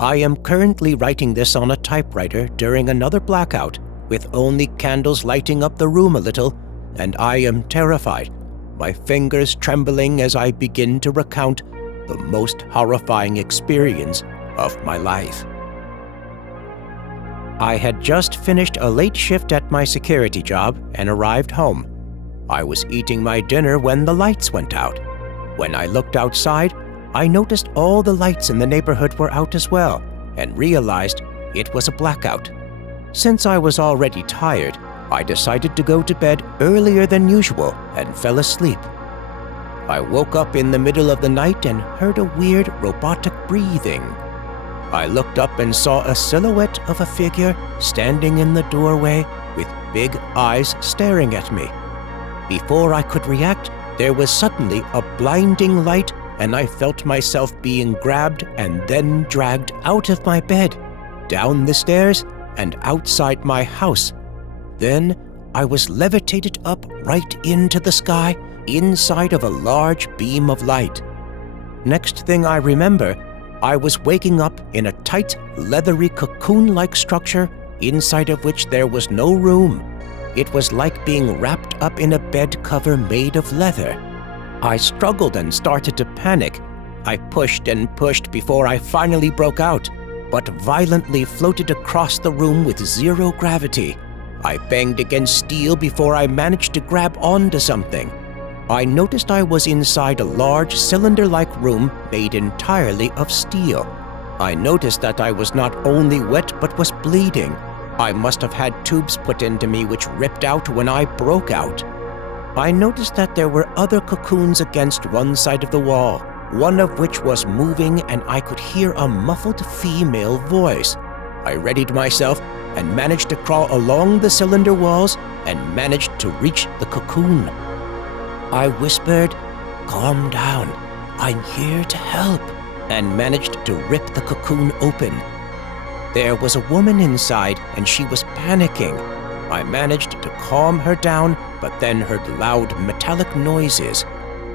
I am currently writing this on a typewriter during another blackout, with only candles lighting up the room a little, and I am terrified, my fingers trembling as I begin to recount the most horrifying experience of my life. I had just finished a late shift at my security job and arrived home. I was eating my dinner when the lights went out. When I looked outside, I noticed all the lights in the neighborhood were out as well and realized it was a blackout. Since I was already tired, I decided to go to bed earlier than usual and fell asleep. I woke up in the middle of the night and heard a weird robotic breathing. I looked up and saw a silhouette of a figure standing in the doorway with big eyes staring at me. Before I could react, there was suddenly a blinding light and I felt myself being grabbed and then dragged out of my bed, down the stairs, and outside my house. Then I was levitated up right into the sky inside of a large beam of light. Next thing I remember, I was waking up in a tight, leathery cocoon-like structure inside of which there was no room. It was like being wrapped up in a bed cover made of leather. I struggled and started to panic. I pushed and pushed before I finally broke out, but violently floated across the room with zero gravity. I banged against steel before I managed to grab onto something. I noticed I was inside a large cylinder-like room made entirely of steel. I noticed that I was not only wet but was bleeding. I must have had tubes put into me which ripped out when I broke out. I noticed that there were other cocoons against one side of the wall, one of which was moving and I could hear a muffled female voice. I readied myself and managed to crawl along the cylinder walls and managed to reach the cocoon. I whispered, "Calm down, I'm here to help," and managed to rip the cocoon open. There was a woman inside and she was panicking. I managed to calm her down, but then heard loud metallic noises.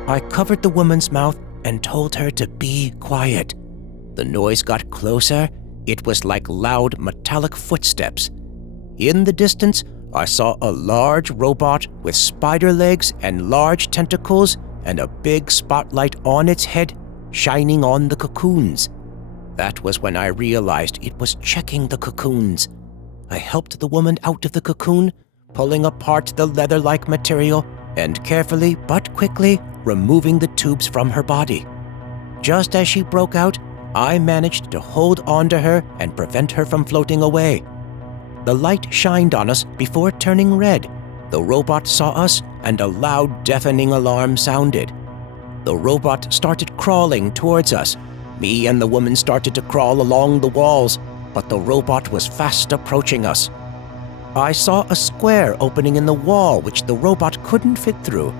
I covered the woman's mouth and told her to be quiet. The noise got closer. It was like loud metallic footsteps. In the distance, I saw a large robot with spider legs and large tentacles and a big spotlight on its head shining on the cocoons. That was when I realized it was checking the cocoons. I helped the woman out of the cocoon, pulling apart the leather-like material and carefully but quickly removing the tubes from her body. Just as she broke out, I managed to hold onto her and prevent her from floating away. The light shined on us before turning red. The robot saw us and a loud, deafening alarm sounded. The robot started crawling towards us. Me and the woman started to crawl along the walls, but the robot was fast approaching us. I saw a square opening in the wall which the robot couldn't fit through.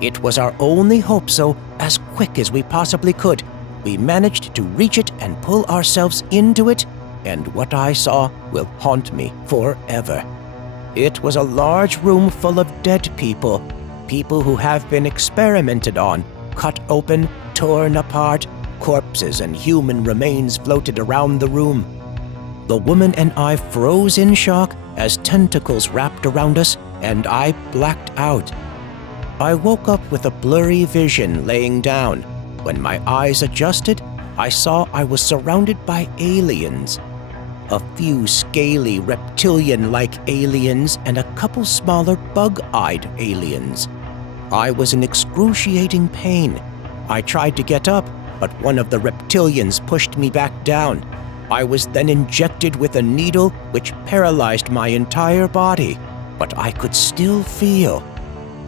It was our only hope, so as quick as we possibly could, we managed to reach it and pull ourselves into it, and what I saw will haunt me forever. It was a large room full of dead people, people who have been experimented on, cut open, torn apart. Corpses and human remains floated around the room. The woman and I froze in shock as tentacles wrapped around us, and I blacked out. I woke up with a blurry vision laying down. When my eyes adjusted, I saw I was surrounded by aliens. A few scaly reptilian-like aliens and a couple smaller bug-eyed aliens. I was in excruciating pain. I tried to get up, but one of the reptilians pushed me back down. I was then injected with a needle which paralyzed my entire body, but I could still feel.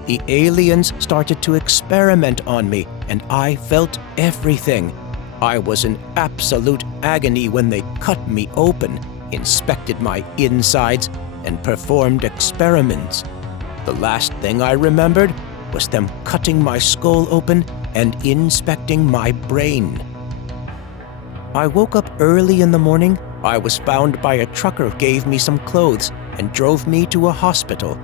The aliens started to experiment on me, and I felt everything. I was in absolute agony when they cut me open, inspected my insides, and performed experiments. The last thing I remembered was them cutting my skull open and inspecting my brain. I woke up early in the morning. I was found by a trucker who gave me some clothes and drove me to a hospital.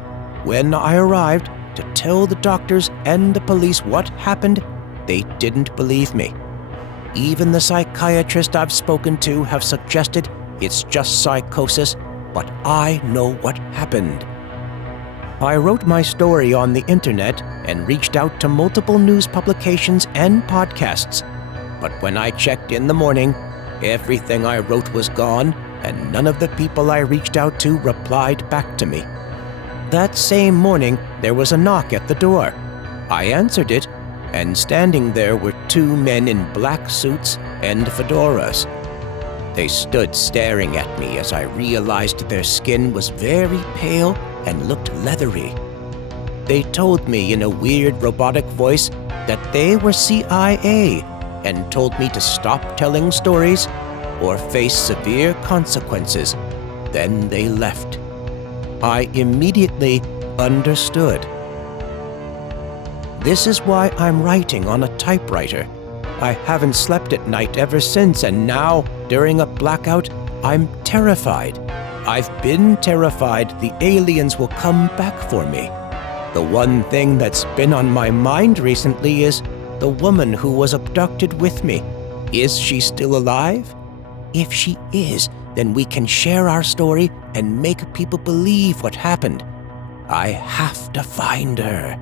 When I arrived to tell the doctors and the police what happened, they didn't believe me. Even the psychiatrist I've spoken to have suggested it's just psychosis, but I know what happened. I wrote my story on the internet and reached out to multiple news publications and podcasts. But when I checked in the morning, everything I wrote was gone, and none of the people I reached out to replied back to me. That same morning, there was a knock at the door. I answered it, and standing there were two men in black suits and fedoras. They stood staring at me as I realized their skin was very pale and looked leathery. They told me in a weird robotic voice that they were CIA and told me to stop telling stories or face severe consequences. Then they left. I immediately understood. This is why I'm writing on a typewriter. I haven't slept at night ever since, and now, during a blackout, I'm terrified. I've been terrified the aliens will come back for me. The one thing that's been on my mind recently is the woman who was abducted with me. Is she still alive? If she is, then we can share our story and make people believe what happened. I have to find her.